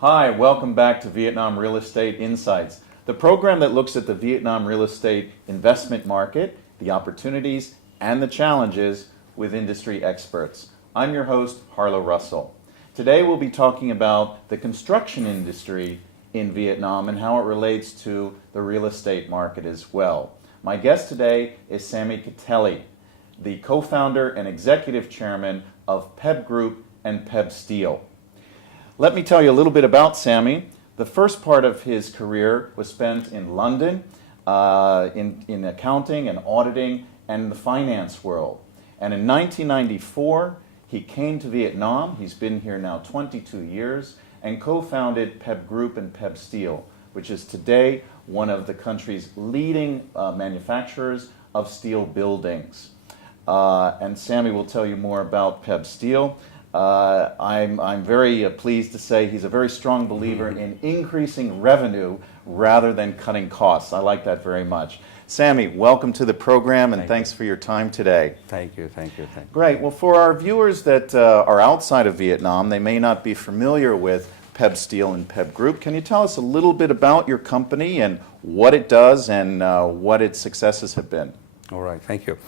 Hi, welcome back to Vietnam Real Estate Insights, the program that looks at the Vietnam real estate investment market, the opportunities and the challenges with industry experts. I'm your host, Harlow Russell. Today we'll be talking about the construction industry in Vietnam and how it relates to the real estate market as well. My guest today is Sami Kteily, the co-founder and executive chairman of PEB Group and PEB Steel. Let me tell you a little bit about Sami. The first part of his career was spent in London in accounting and auditing and the finance world. And in 1994, he came to Vietnam. He's been here now 22 years and co-founded PEB Group and PEB Steel, which is today one of the country's leading manufacturers of steel buildings. And Sami will tell you more about PEB Steel. I'm very pleased to say he's a very strong believer in increasing revenue rather than cutting costs. I like that very much. Sami, welcome to the program and thanks for your time today. Thank you. Great. Well, for our viewers that are outside of Vietnam, they may not be familiar with PEB Steel and PEB Group. Can you tell us a little bit about your company and what it does and what its successes have been? All right, thank you.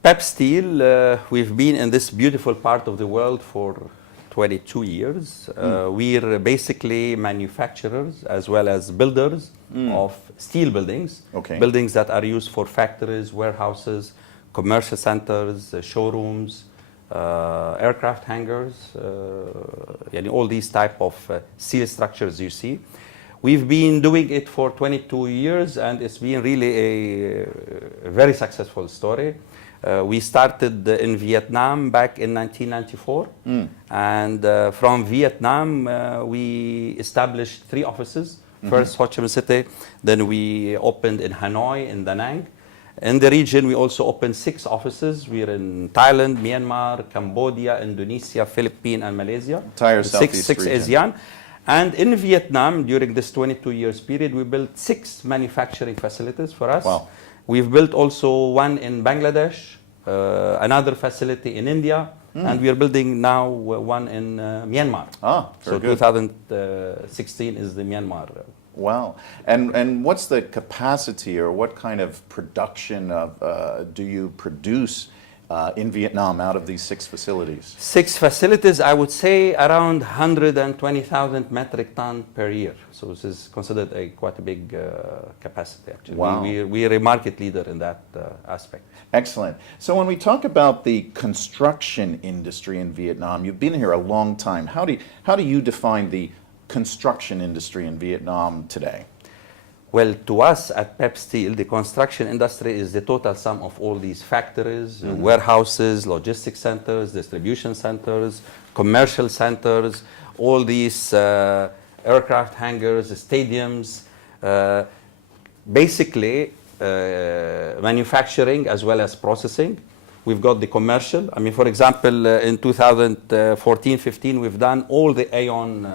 PEB Steel, we've been in this beautiful part of the world for 22 years. We're basically manufacturers as well as builders of steel buildings, buildings that are used for factories, warehouses, commercial centers, showrooms, aircraft hangars, all these type of steel structures you see. We've been doing it for 22 years and it's been really a very successful story. We started in Vietnam back in 1994 and from Vietnam we established 3 offices. First Ho Chi Minh City, then we opened in Hanoi, in Da Nang. In the region we also opened 6 offices. We're in Thailand, Myanmar, Cambodia, Indonesia, Philippines and Malaysia. Entire Southeast region. ASEAN. And in Vietnam, during this 22 years period, we built 6 manufacturing facilities for us. Wow. We've built also one in Bangladesh, another facility in India, and we are building now one in Myanmar. Very good. 2016 is the Myanmar. Wow. And what's the capacity or what kind of production do you produce in Vietnam out of these 6 facilities? 6 facilities, I would say around 120,000 metric ton per year. So this is considered quite a big capacity actually. Wow. We're a market leader in that aspect. Excellent. So when we talk about the construction industry in Vietnam, you've been here a long time. How do you define the construction industry in Vietnam today? Well, to us at PEB Steel, the construction industry is the total sum of all these factories, warehouses, logistics centers, distribution centers, commercial centers, all these aircraft hangars, stadiums, basically manufacturing as well as processing. We've got the commercial. I mean, for example, in 2014-15, we've done all the Aeon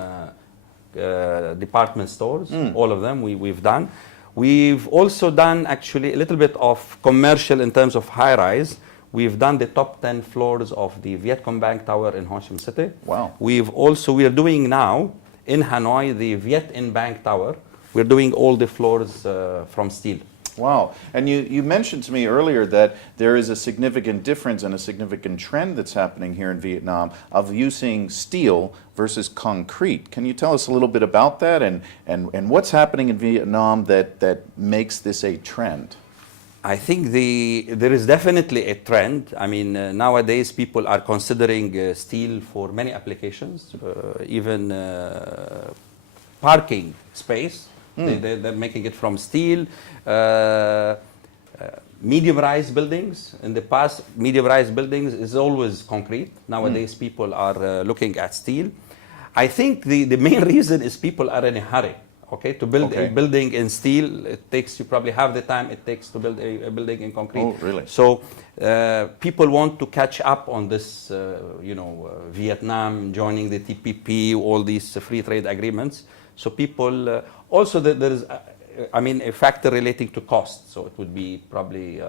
department stores, all of them we've done. We've also done actually a little bit of commercial in terms of high-rise. We've done the top 10 floors of the Vietcom Bank Tower in Ho Chi Minh City. Wow. We are doing now in Hanoi the Viet In Bank Tower. We're doing all the floors from steel. Wow. And you mentioned to me earlier that there is a significant difference and a significant trend that's happening here in Vietnam of using steel versus concrete. Can you tell us a little bit about that and what's happening in Vietnam that makes this a trend? I think there is definitely a trend. I mean, nowadays people are considering steel for many applications, even parking space. They're making it from steel. Medium-rise buildings. In the past, medium-rise buildings is always concrete. Nowadays, people are looking at steel. I think the main reason is people are in a hurry. To build a building in steel, it takes you probably half the time it takes to build a building in concrete. Oh, really? So people want to catch up on this, Vietnam joining the TPP, all these free trade agreements. So people, also there is, a factor relating to cost. So it would be probably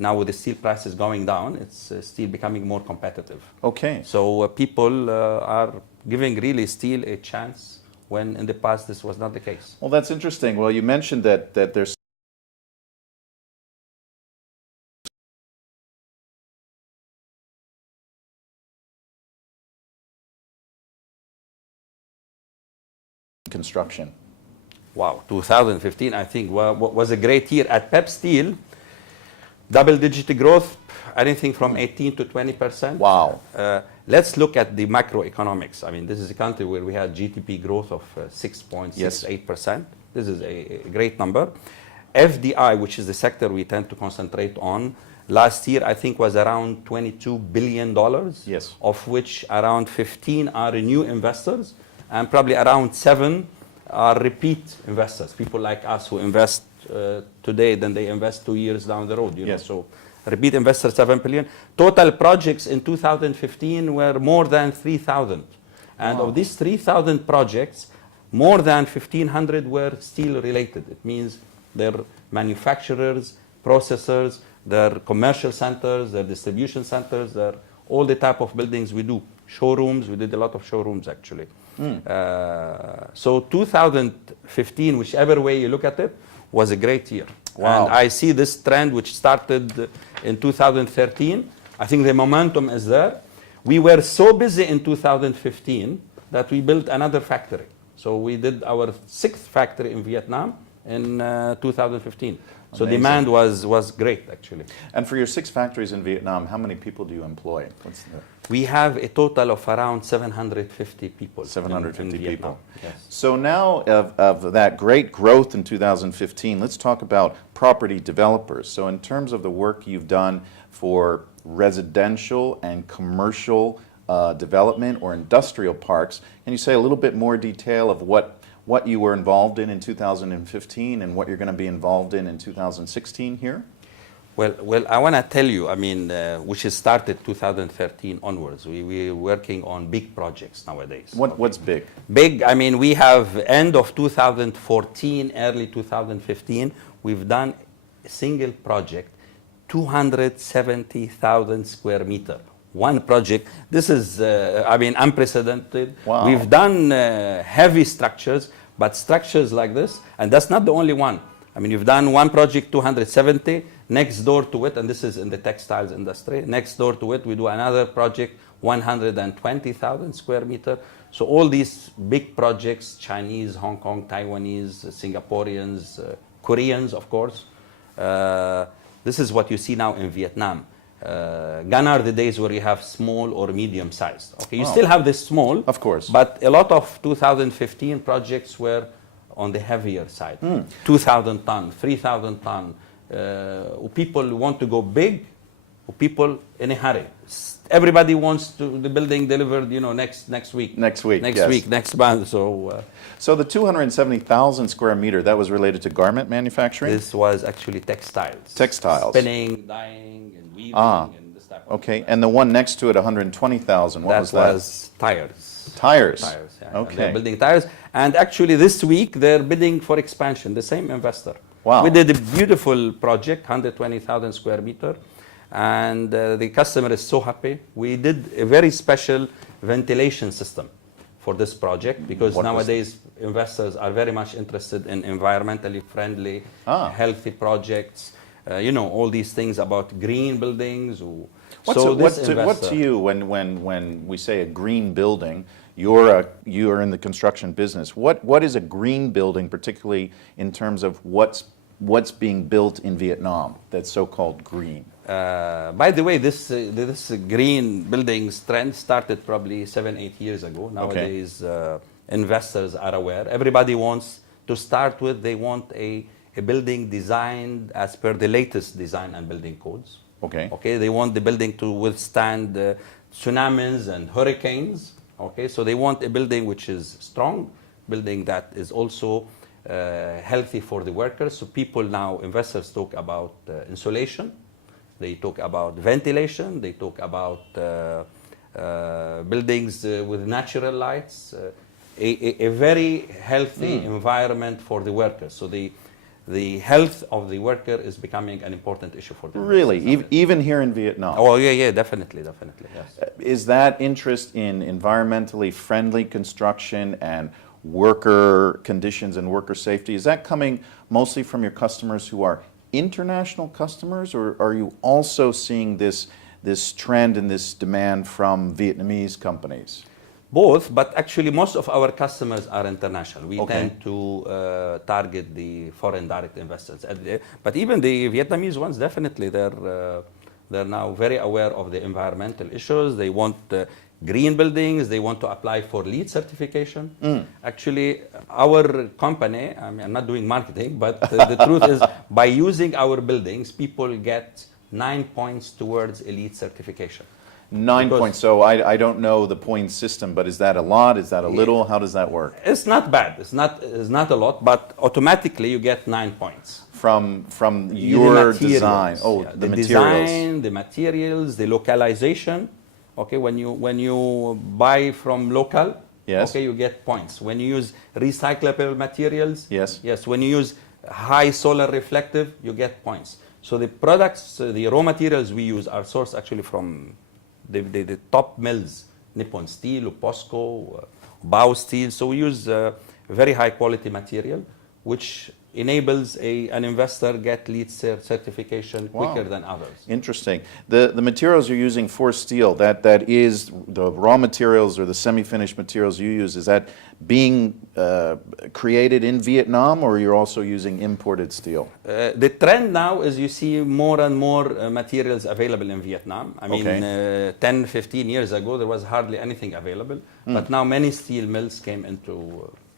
Now with the steel prices going down, it's steel becoming more competitive. Okay. So people are giving really steel a chance when in the past this was not the case. Well, that's interesting. Well, you mentioned that there's construction. Wow, 2015 I think was a great year at PEB Steel. Double-digit growth, anything from 18 to 20%. Wow. Let's look at the macroeconomics. I mean, this is a country where we had GDP growth of 6.68%. Yes. This is a great number. FDI, which is the sector we tend to concentrate on, last year I think was around $22 billion, Yes. of which around 15 are new investors, and probably around 7 are repeat investors, people like us who invest today, then they invest 2 years down the road. Yes. So repeat investors, 7 billion. Total projects in 2015 were more than 3,000. And Wow. of these 3,000 projects, more than 1,500 were steel related. It means they're manufacturers, processors, they're commercial centers, they're distribution centers, they're all the type of buildings we do. Showrooms, we did a lot of showrooms actually. So 2015, whichever way you look at it, was a great year. Wow. And I see this trend which started in 2013. I think the momentum is there. We were so busy in 2015 that we built another factory. So we did our 6th factory in Vietnam in 2015. So Amazing. demand was great actually. And for your 6 factories in Vietnam, how many people do you employ? We have a total of around 750 people. 750 in Vietnam. people. Yes. So now of that great growth in 2015, let's talk about property developers. So in terms of the work you've done for residential and commercial development or industrial parks, can you say a little bit more detail of what you were involved in 2015 and what you're going to be involved in 2016 here? Well, I want to tell you, I mean, which has started 2013 onwards. We're working on big projects nowadays. What's big? Big, I mean, we have end of 2014, early 2015, we've done a single project, 270,000 square meter. One project. This is, I mean, unprecedented. Wow. We've done heavy structures, but structures like this, and that's not the only one. I mean, you've done one project, 270, next door to it, and this is in the textiles industry, next door to it, we do another project, 120,000 square meter. So all these big projects, Chinese, Hong Kong, Taiwanese, Singaporeans, Koreans, of course. This is what you see now in Vietnam. Gone are the days where you have small or medium sized. Okay, you still have this small, of course, but a lot of 2015 projects were on the heavier side. 2,000 ton, 3,000 ton. People want to go big, people in a hurry. Everybody wants the building delivered, next week. Next week, Next yes. week, next month. So the 270,000 square meter, that was related to garment manufacturing? This was actually textiles. Textiles. Spinning, dyeing, and weaving, and this type of okay, and the one next to it, 120,000, what was that? That was tires. Tires? Tires, yeah. Okay. They're building tires. And actually this week, they're bidding for expansion, the same investor. Wow. We did a beautiful project, 120,000 square meter. And the customer is so happy. We did a very special ventilation system for this project because nowadays investors are very much interested in environmentally friendly, healthy projects. All these things about green buildings. What to you when we say a green building? You're in the construction business. What is a green building, particularly in terms of what's being built in Vietnam that's so-called green? By the way, this green buildings trend started probably 7-8 years ago. Nowadays, investors are aware. Everybody wants to start with, they want a building designed as per the latest design and building codes. Okay, they want the building to withstand tsunamis and hurricanes. Okay, so they want a building which is strong, building that is also healthy for the workers. So people now, investors talk about insulation. They talk about ventilation. They talk about buildings with natural lights, a very healthy environment for the workers. So the health of the worker is becoming an important issue for them. Really? Even here in Vietnam? Oh, yeah, definitely, yes. Is that interest in environmentally friendly construction and worker conditions and worker safety, is that coming mostly from your customers who are international customers, or are you also seeing this trend and this demand from Vietnamese companies? Both, but actually most of our customers are international. We Okay. tend to target the foreign direct investors. But even the Vietnamese ones, definitely, they're now very aware of the environmental issues. They want green buildings. They want to apply for LEED certification. Actually, our company, I mean, I'm not doing marketing, but the truth is, by using our buildings, people get 9 points towards a LEED certification. 9 points. So I don't know the point system, but is that a lot? Is that a little? How does that work? It's not bad. It's not a lot, but automatically you get 9 points from your design. Oh, yeah, the materials. Design, the materials, the localization. Okay, when you buy from local, yes. Okay, you get points. When you use recyclable materials, yes. When you use high solar reflective, you get points. So the products, the raw materials we use are sourced actually from the top mills, Nippon Steel, POSCO, Bao Steel. So we use very high quality material, which enables an investor get LEED certification quicker than others. Interesting. The materials you're using for steel, that is the raw materials or the semi-finished materials you use, is that being created in Vietnam, or you're also using imported steel? The trend now is you see more and more materials available in Vietnam. I mean, 10, 15 years ago, there was hardly anything available. But now many steel mills came into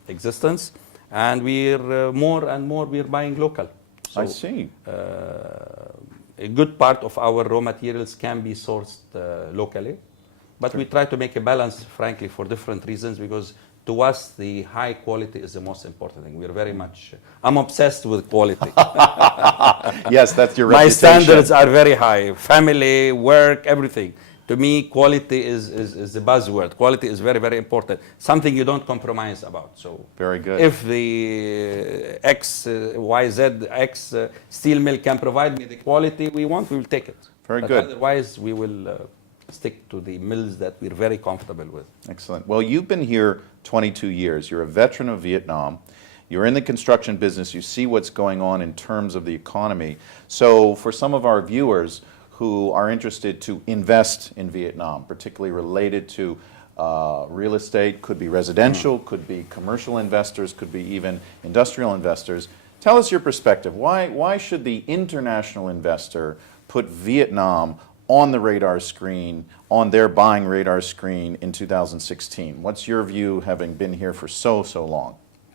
existence. And we're more and more we're buying local. So, I see. A good part of our raw materials can be sourced locally, but we try to make a balance, frankly, for different reasons. Because to us, the high quality is the most important thing. We're very much. I'm obsessed with quality. Yes, that's your My reputation. standards are very high. Family, work, everything. To me, quality is the buzzword. Quality is very, very important. Something you don't compromise about. So very good. If the X steel mill can provide me the quality we want, we will take it. Very good. Otherwise, we will stick to the mills that we're very comfortable with. Excellent. Well, you've been here 22 years. You're a veteran of Vietnam. You're in the construction business. You see what's going on in terms of the economy. So for some of our viewers who are interested to invest in Vietnam, particularly related to real estate, could be residential, could be commercial investors, could be even industrial investors. Tell us your perspective. Why should the international investor put Vietnam on the radar screen, on their buying radar screen in 2016? What's your view, having been here for so long?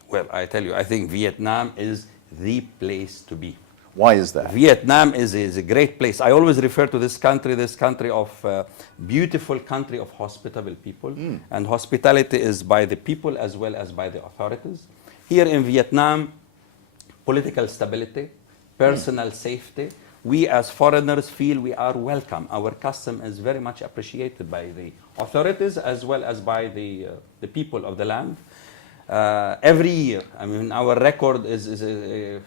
Well, I tell you, I think Vietnam is the place to be. Why is that? Vietnam is a great place. I always refer to this country of beautiful country of hospitable people. And hospitality is by the people as well as by the authorities. Here in Vietnam, political stability, personal safety. We as foreigners feel we are welcome. Our custom is very much appreciated by the authorities as well as by the people of the land. Every year, I mean, our record is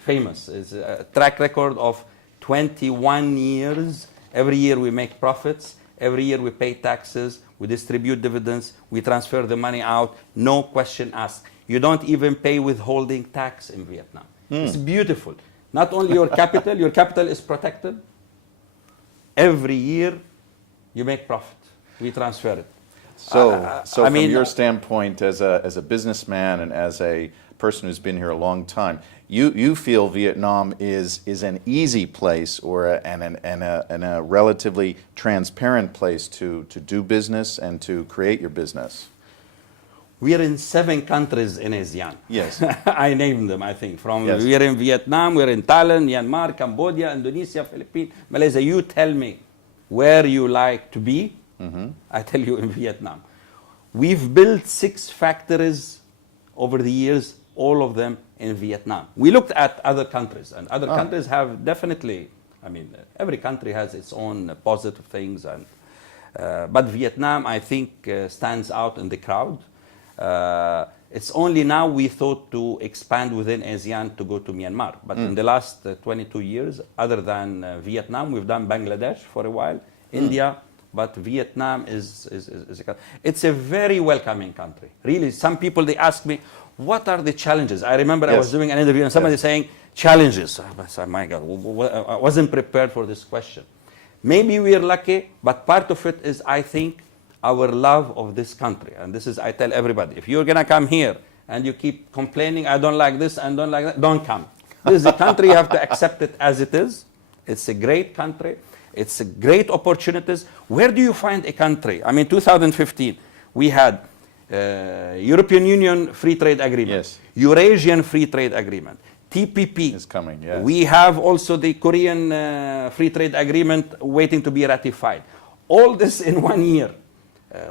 famous. It's a track record of 21 years. Every year we make profits. Every year we pay taxes. We distribute dividends. We transfer the money out. No question asked. You don't even pay withholding tax in Vietnam. It's beautiful. Not only your capital is protected. Every year you make profit. We transfer it. So from your standpoint as a businessman and as a person who's been here a long time, you feel Vietnam is an easy place and a relatively transparent place to do business and to create your business. We are in 7 countries in ASEAN. Yes. I named them, I think. Yes. We are in Vietnam, we are in Thailand, Myanmar, Cambodia, Indonesia, Philippines, Malaysia. You tell me where you like to be. I tell you, in Vietnam. We've built 6 factories over the years, all of them in Vietnam. We looked at other countries, and other countries have definitely, I mean, every country has its own positive things. But Vietnam, I think, stands out in the crowd. It's only now we thought to expand within ASEAN to go to Myanmar. But in the last 22 years, other than Vietnam, we've done Bangladesh for a while, India, but Vietnam it's a very welcoming country. Really, some people, they ask me, what are the challenges? I remember I was doing an interview and somebody saying, challenges. I said, my God, I wasn't prepared for this question. Maybe we're lucky, but part of it is, I think, our love of this country. And this is, I tell everybody, if you're going to come here and you keep complaining, I don't like this and don't like that, don't come. This is a country, you have to accept it as it is. It's a great country. It's a great opportunities. Where do you find a country? I mean, 2015, we had European Union Free Trade Agreement, Eurasian Free Trade Agreement, TPP is coming, yes. We have also the Korean Free Trade Agreement waiting to be ratified. All this in 1 year.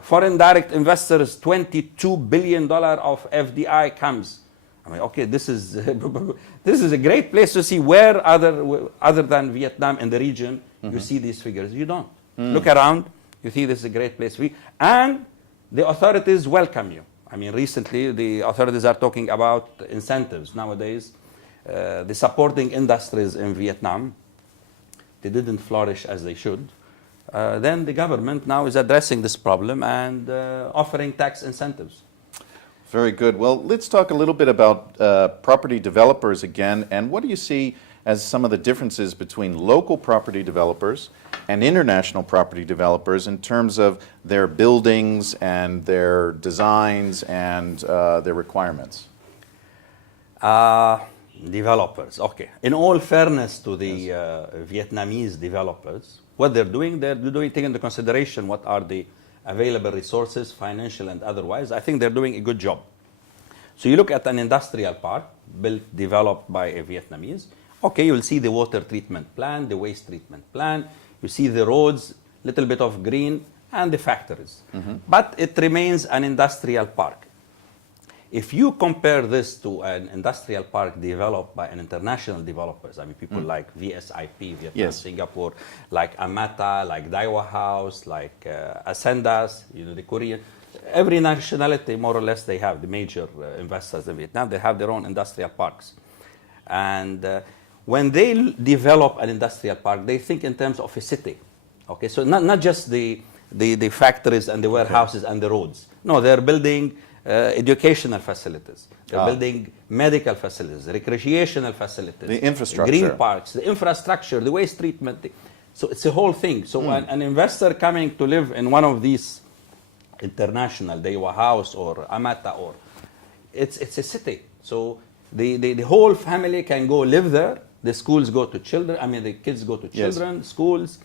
Foreign direct investors, $22 billion of FDI comes. I mean, okay, this is this is a great place to see where other than Vietnam in the region you see these figures. You don't. Look around, you see this is a great place. And the authorities welcome you. I mean, recently the authorities are talking about incentives nowadays. The supporting industries in Vietnam, they didn't flourish as they should. Then the government now is addressing this problem and offering tax incentives. Very good. Well, let's talk a little bit about property developers again, and what do you see as some of the differences between local property developers and international property developers in terms of their buildings and their designs and their requirements? Developers, okay. In all fairness to the Vietnamese developers, what they're doing taking into consideration what are the available resources, financial and otherwise. I think they're doing a good job. So you look at an industrial park developed by a Vietnamese, okay, you'll see the water treatment plant, the waste treatment plant, you see the roads, little bit of green, and the factories. But it remains an industrial park. If you compare this to an industrial park developed by an international developers, I mean people like VSIP, Vietnam, Singapore, like Amata, like Daiwa House, like Ascendas, you know, the Korean, every nationality more or less they have, the major investors in Vietnam, they have their own industrial parks. And when they develop an industrial park, they think in terms of a city. Okay, so not just the factories and the warehouses and the roads. No, they're building educational facilities. They're building medical facilities, recreational facilities, the infrastructure, green parks, the infrastructure, the waste treatment. So it's a whole thing. So an investor coming to live in one of these international Daiwa House or Amata, or it's a city. So the whole family can go live there. The schools go to children. I mean, the kids go to children, schools.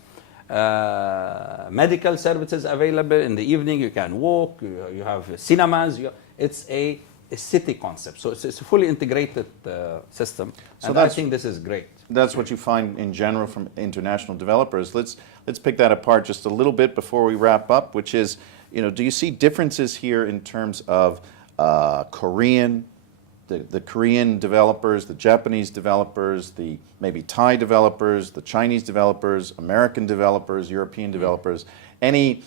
Medical services available in the evening. You can walk. You have cinemas. It's a city concept. So it's a fully integrated system. So and I think this is great. That's what you find in general from international developers. Let's pick that apart just a little bit before we wrap up. Which is, you know, do you see differences here in terms of Korean? The Korean developers, the Japanese developers, the maybe Thai developers, the Chinese developers, American developers, European developers. Any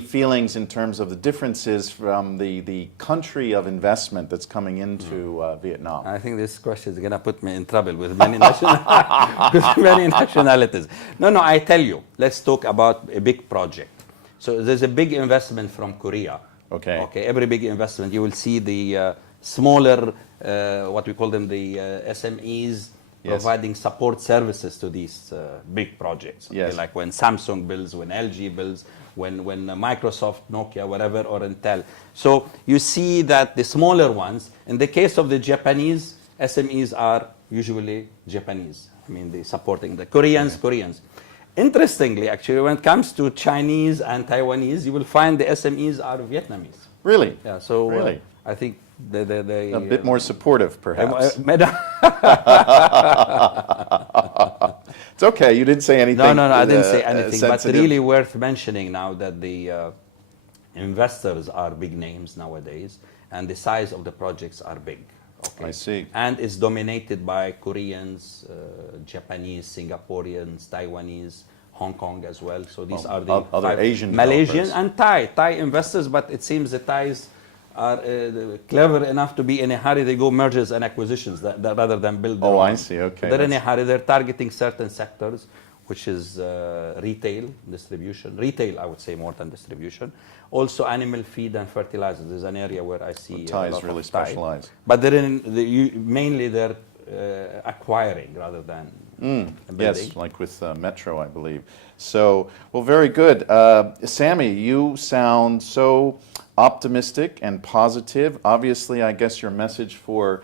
feelings in terms of the differences from the country of investment that's coming into Vietnam? I think this question is going to put me in trouble with many nationalities. No, I tell you, let's talk about a big project. So there's a big investment from Korea. Okay. Every big investment, you will see the smaller, what we call them, the SMEs, providing support services to these big projects. Okay? Like when Samsung builds, when LG builds, when Microsoft, Nokia, whatever, or Intel. So you see that the smaller ones, in the case of the Japanese, SMEs are usually Japanese. I mean, they supporting the Koreans. Interestingly, actually, when it comes to Chinese and Taiwanese, you will find the SMEs are Vietnamese. Really? Yeah. So really? I think they a bit more supportive, perhaps. It's okay. You didn't say anything. No, I didn't say anything. But really worth mentioning now that the investors are big names nowadays, and the size of the projects are big. Okay. I see. And it's dominated by Koreans, Japanese, Singaporeans, Taiwanese, Hong Kong as well. So these are the other Asian Malaysian developers. and Thai investors. But it seems the Thais are clever enough to be in a hurry. They go mergers and acquisitions rather than build their Oh, own. I see. Okay. They're in a hurry. They're targeting certain sectors, which is retail, distribution. Retail, I would say, more than distribution. Also, animal feed and fertilizers is an area where I see Thai a lot is really of Thai. specialized. But they're mainly they're acquiring rather than building. Yes, like with Metro, I believe. So, well, very good. Sami, you sound so optimistic and positive. Obviously, I guess your message for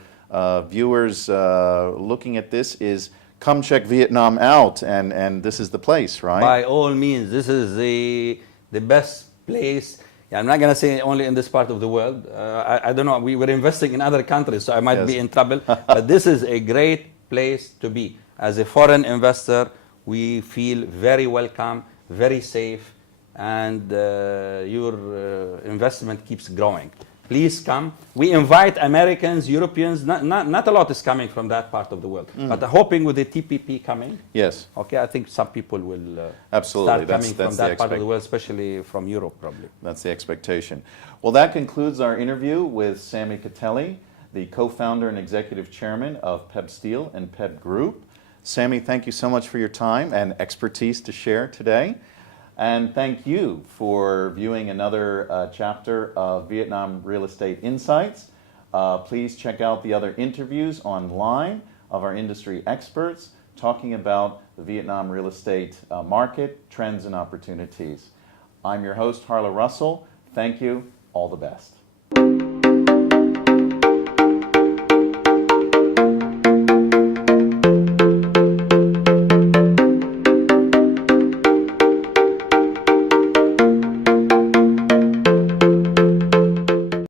viewers looking at this is come check Vietnam out, and this is the place, right? By all means, this is the best place. Yeah, I'm not going to say only in this part of the world. I don't know. We were investing in other countries, so I might be in trouble. But this is a great place to be. As a foreign investor, we feel very welcome, very safe, and your investment keeps growing. Please come. We invite Americans, Europeans. Not a lot is coming from that part of the world. But hoping with the TPP coming, yes. okay, I think some people will Absolutely. start coming from that part of the world, especially from Europe, probably. That's the expectation. Well, that concludes our interview with Sami Kteily, the co-founder and executive chairman of PEB Steel and PEB Group. Sami, thank you so much for your time and expertise to share today. And thank you for viewing another chapter of Vietnam Real Estate Insights. Please check out the other interviews online of our industry experts talking about the Vietnam real estate market, trends, and opportunities. I'm your host, Harla Russell. Thank you. All the best.